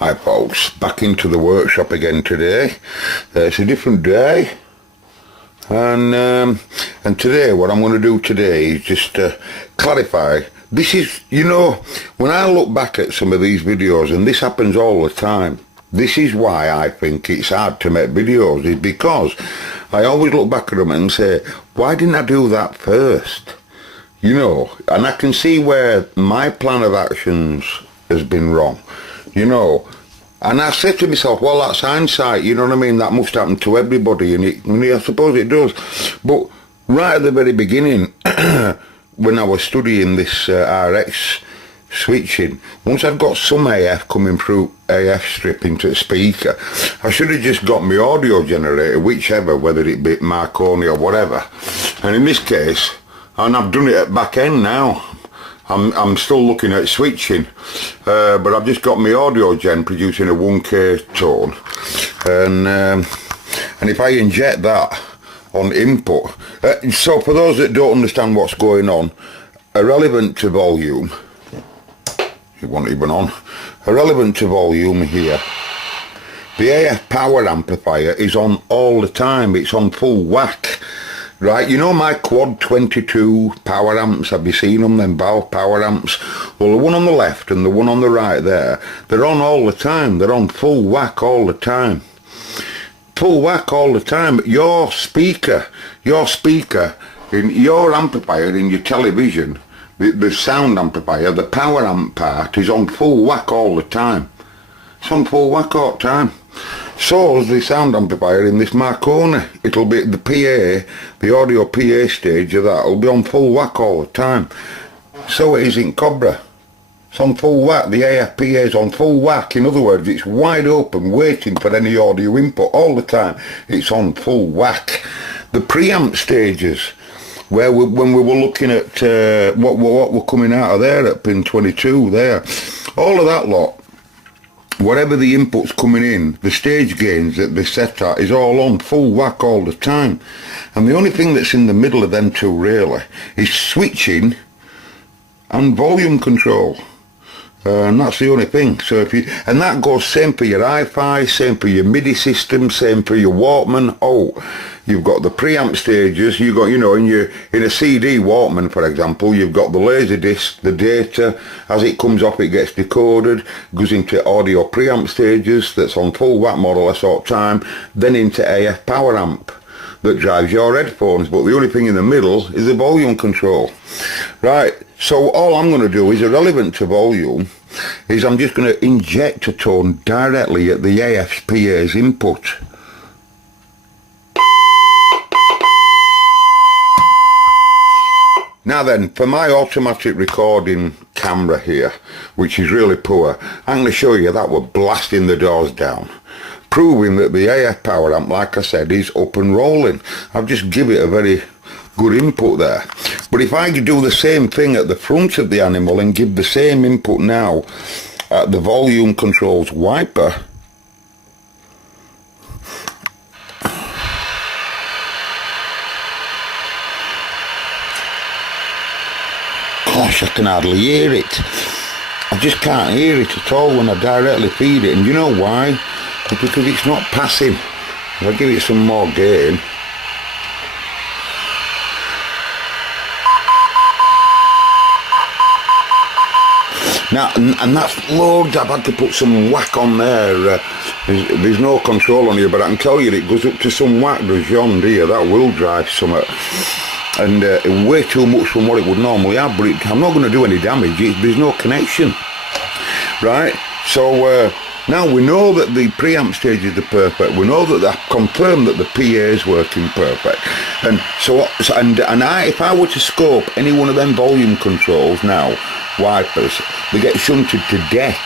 Hi folks, back into the workshop again today. It's a different day, and today what I'm going to do today is just clarify. This is, you know, when I look back at some of these videos, and this happens all the time, this is why I think it's hard to make videos, is because I always look back at them and say, why didn't I do that first? You know, and I can see where my plan of actions has been wrong, you know. And I said to myself, well, that's hindsight, you know what I mean? That must happen to everybody, and I suppose it does. But right at the very beginning, when I was studying this RX switching, once I'd got some AF coming through AF strip into the speaker, I should have just got my audio generator, whichever, whether it be Marconi or whatever. And in this case, and I've done it at back end now, I'm still looking at switching, but I've just got my audio gen producing a 1K tone, and if I inject that on input, so for those that don't understand what's going on, irrelevant to volume, it wasn't even on, irrelevant to volume here, the AF power amplifier is on all the time, it's on full whack. Right, you know my quad 22 power amps, have you seen them, them valve power amps? Well, the one on the left and the one on the right there, they're on all the time, they're on full whack all the time. Full whack all the time. Your speaker in your amplifier in your television, the sound amplifier, the power amp part is on full whack all the time. It's on full whack all the time. So is the sound amplifier in this Marconi. It'll be the PA, the audio PA stage of that will be on full whack all the time. So it is in Cobra. It's on full whack. The AFPA is on full whack. In other words, it's wide open, waiting for any audio input all the time. It's on full whack. The preamp stages, where when we were looking at what were coming out of there at pin 22 there, all of that lot, whatever the input's coming in, the stage gains that they set at is all on full whack all the time. And the only thing that's in the middle of them two really is switching and volume control. And that's the only thing. So if you, and that goes same for your hi-fi, same for your MIDI system, same for your Walkman. Oh, you've got the preamp stages, you got, you know, in a CD Walkman, for example, you've got the laser disc, the data, as it comes off it gets decoded, goes into audio preamp stages, that's on full whack more or less all the time, then into AF power amp that drives your headphones, but the only thing in the middle is the volume control. Right, so all I'm going to do is irrelevant to volume, is I'm just going to inject a tone directly at the AFPA's input. Now then, for my automatic recording camera here, which is really poor, I'm going to show you that we're blasting the doors down, proving that the AF power amp, like I said, is up and rolling. I've just give it a very good input there. But if I do the same thing at the front of the animal and give the same input now at the volume controls wiper, gosh, I can hardly hear it. I just can't hear it at all when I directly feed it. And you know why? It's because it's not passing. If I give it some more gain, now, and that's loads. I've had to put some whack on there. There's no control on here, but I can tell you it goes up to some whack. Does John Deere, that will drive some, and way too much from what it would normally have. But I'm not going to do any damage. There's no connection, right? So now we know that the preamp stages are perfect. We know that I've confirmed that the PA is working perfect. And so if I were to scope any one of them volume controls now, wipers, they get shunted to deck,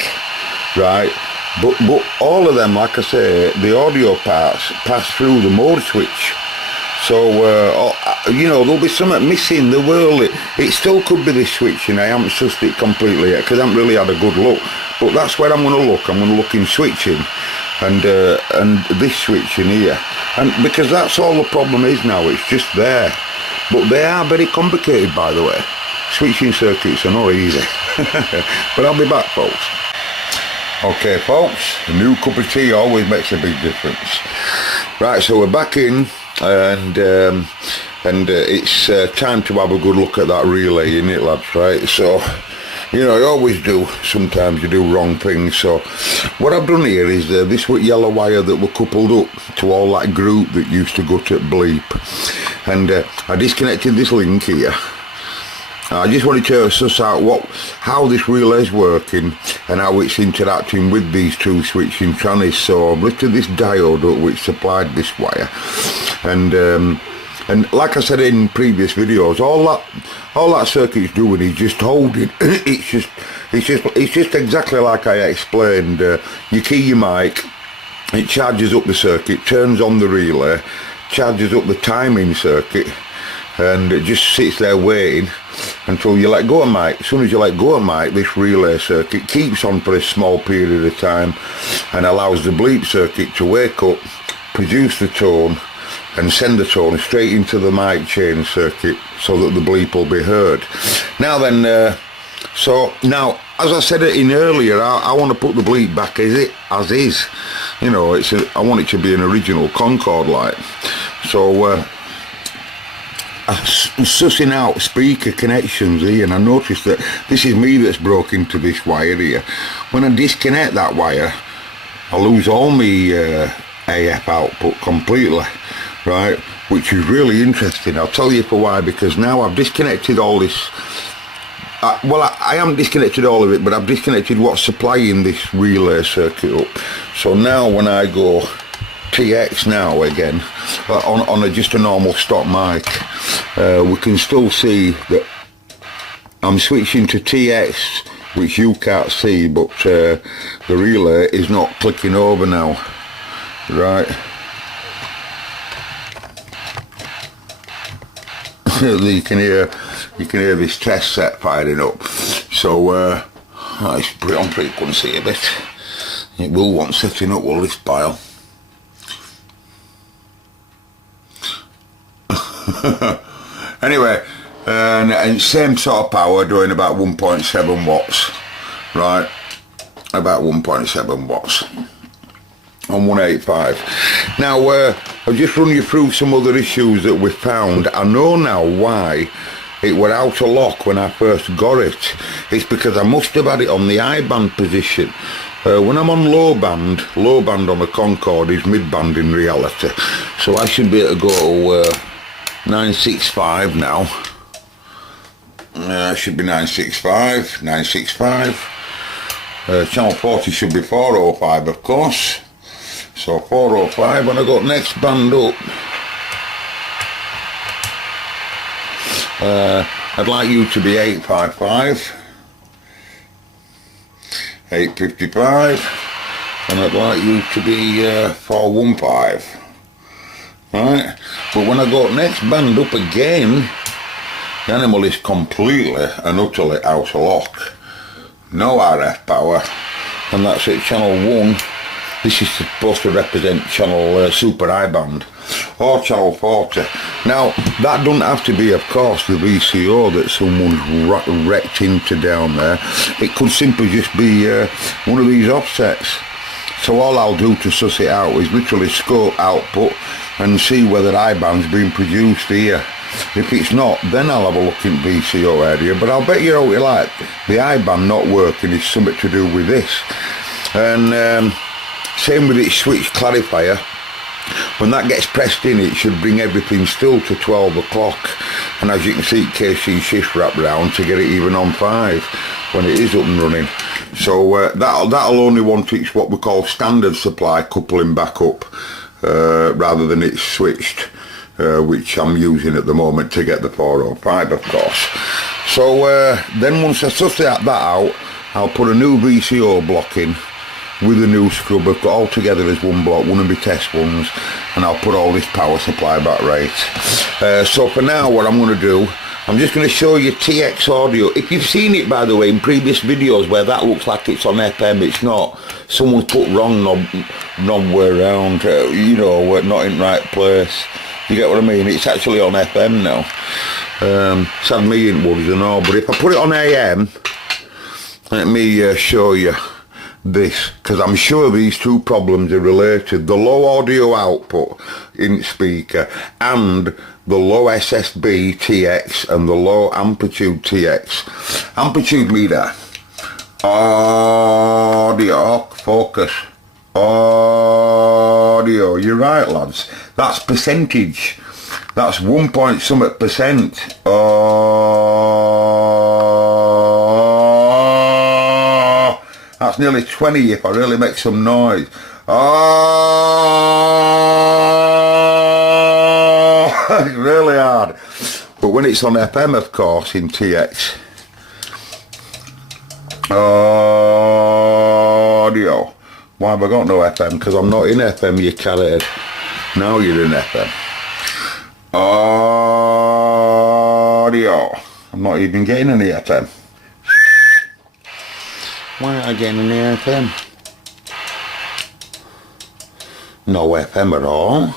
right? But all of them, like I say, the audio parts pass through the mode switch. So, you know, there'll be something missing. There will. It still could be this switching. I haven't sussed it completely yet because I haven't really had a good look. But that's where I'm going to look. I'm going to look in switching and this switching here. And because that's all the problem is now. It's just there. But they are very complicated, by the way. Switching circuits are not easy. But I'll be back, folks. Okay folks, a new cup of tea always makes a big difference. Right, so we're back in, and it's time to have a good look at that relay, isn't it lads, right? So, you know, you always do, sometimes you do wrong things. So what I've done here is this yellow wire that were coupled up to all that group that used to go to bleep, and I disconnected this link here. I just wanted to suss out how this relay is working and how it's interacting with these two switching trannies. So I've lifted this diode up which supplied this wire, and like I said in previous videos, all that circuit's doing is just holding. It's just exactly like I explained. You key your mic, it charges up the circuit, turns on the relay, charges up the timing circuit, and it just sits there waiting until you let go of mic. As soon as you let go of mic, this relay circuit keeps on for a small period of time and allows the bleep circuit to wake up, produce the tone, and send the tone straight into the mic chain circuit so that the bleep will be heard. Now then, so now, as I said it in earlier, I want to put the bleep back as is. You know, I want it to be an original Concord light. So I'm sussing out speaker connections here, and I noticed that this is me that's broke into this wire here. When I disconnect that wire, I lose all my AF output completely, right? Which is really interesting. I'll tell you for why, because now I've disconnected all this. Well, I haven't disconnected all of it, but I've disconnected what's supplying this relay circuit up. So now when I go TX now again, on just a normal stock mic, we can still see that I'm switching to TX, which you can't see, but the relay is not clicking over now, right? you can hear this test set firing up. So let's put it on frequency a bit. It will want setting up, will this pile? Anyway, and same sort of power, doing about 1.7 watts, right? About 1.7 watts on 185. Now, I'll just run you through some other issues that we found. I know now why it were out of lock when I first got it. It's because I must have had it on the high band position. When I'm on low band on the Concord is mid band in reality. So I should be able to go 965 now. Should be 965, 965. Channel 40 should be 405, of course. So 405. When I got next band up, I'd like you to be 855, 855, and I'd like you to be 415. Right, but when I got next band up again, the animal is completely and utterly out of lock. No RF power, and that's it, channel 1. This is supposed to represent channel super high band, or channel 40. Now, that doesn't have to be, of course, the VCO that someone's wrecked into down there. It could simply just be one of these offsets. So all I'll do to suss it out is literally scope output and see whether I-band's been produced here. If it's not, then I'll have a look in VCO area, but I'll bet you out like the I-band not working is something to do with this. And same with its switch clarifier. When that gets pressed in, it should bring everything still to 12 o'clock, and as you can see, KC shift wrap round to get it even on 5 when it is up and running. So that'll only want its what we call standard supply coupling back up, rather than it's switched, which I'm using at the moment to get the 405, of course. So then once I suss that out, I'll put a new VCO block in with a new scrub. I've got all together as one block, one of my test ones, and I'll put all this power supply back right. So for now, what I'm going to do, I'm just going to show you TX audio. If you've seen it, by the way, in previous videos where that looks like it's on FM, it's not. Someone's put wrong knob way around, you know, not in the right place. You get what I mean? It's actually on FM now. It's had me in woods and all, but if I put it on AM, let me show you. this, because I'm sure these two problems are related. The low audio output in speaker and the low SSB TX and the low amplitude TX. Amplitude meter. Audio. Focus. Audio. You're right, lads. That's percentage. That's 1 point something percent. That's nearly 20 if I really make some noise. It's really hard. But when it's on FM, of course, in TX. Audio. Why have I got no FM? Because I'm not in FM, you carrot. Now you're in FM. Audio. I'm not even getting any FM. Why aren't I getting any FM? No FM at all.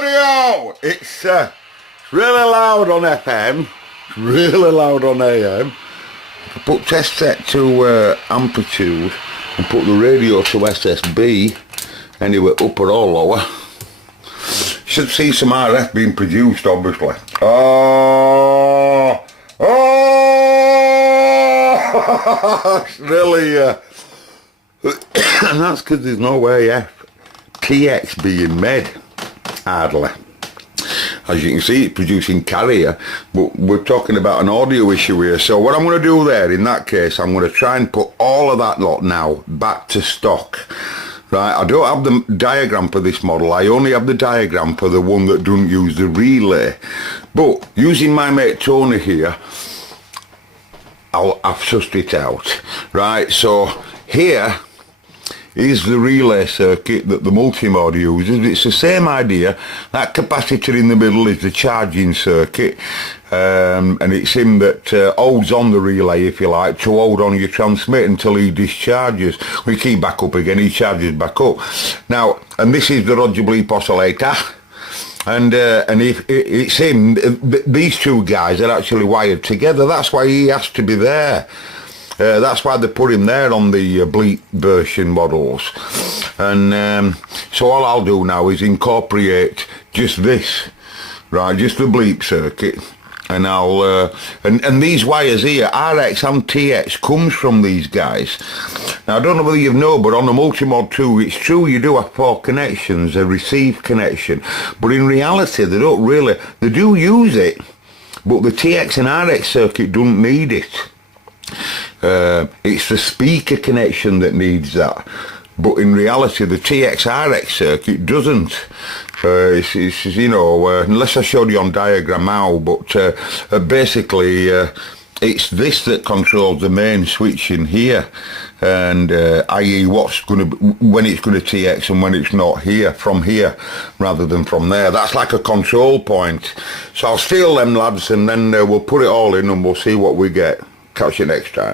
Audio! It's really loud on FM, really loud on AM. I put test set to amplitude and put the radio to SSB, anyway upper or lower. Should see some RF being produced, obviously. It's really, and that's because there's no TX being made, hardly. As you can see, it's producing carrier, but we're talking about an audio issue here. So what I'm going to do there, in that case, I'm going to try and put all of that lot now back to stock. Right, I don't have the diagram for this model. I only have the diagram for the one that doesn't use the relay. But using my mate Tony here, I've sussed it out. Right, so here is the relay circuit that the multimod uses. It's the same idea. That capacitor in the middle is the charging circuit, and it's him that holds on the relay, if you like, to hold on your transmit until he discharges. We keep back up again, he charges back up. Now, and this is the Roger Bleep oscillator. And if it's him, these two guys are actually wired together. That's why he has to be there. That's why they put him there on the Bleep version models. And so all I'll do now is incorporate just this, right, just the Bleep circuit. And I'll and these wires here, RX and TX, comes from these guys. Now I don't know whether you know, but on the Multimod 2, it's true you do have 4 connections, a receive connection, but in reality they don't really. They do use it, but the TX and RX circuit don't need it. It's the speaker connection that needs that, but in reality the TX-RX circuit doesn't. It's you know, unless I showed you on diagram how, but basically it's this that controls the main switch in here, and i.e. what's going to, when it's going to TX and when it's not here, from here rather than from there. That's like a control point. So I'll steal them, lads, and then we'll put it all in and we'll see what we get. Catch you next time.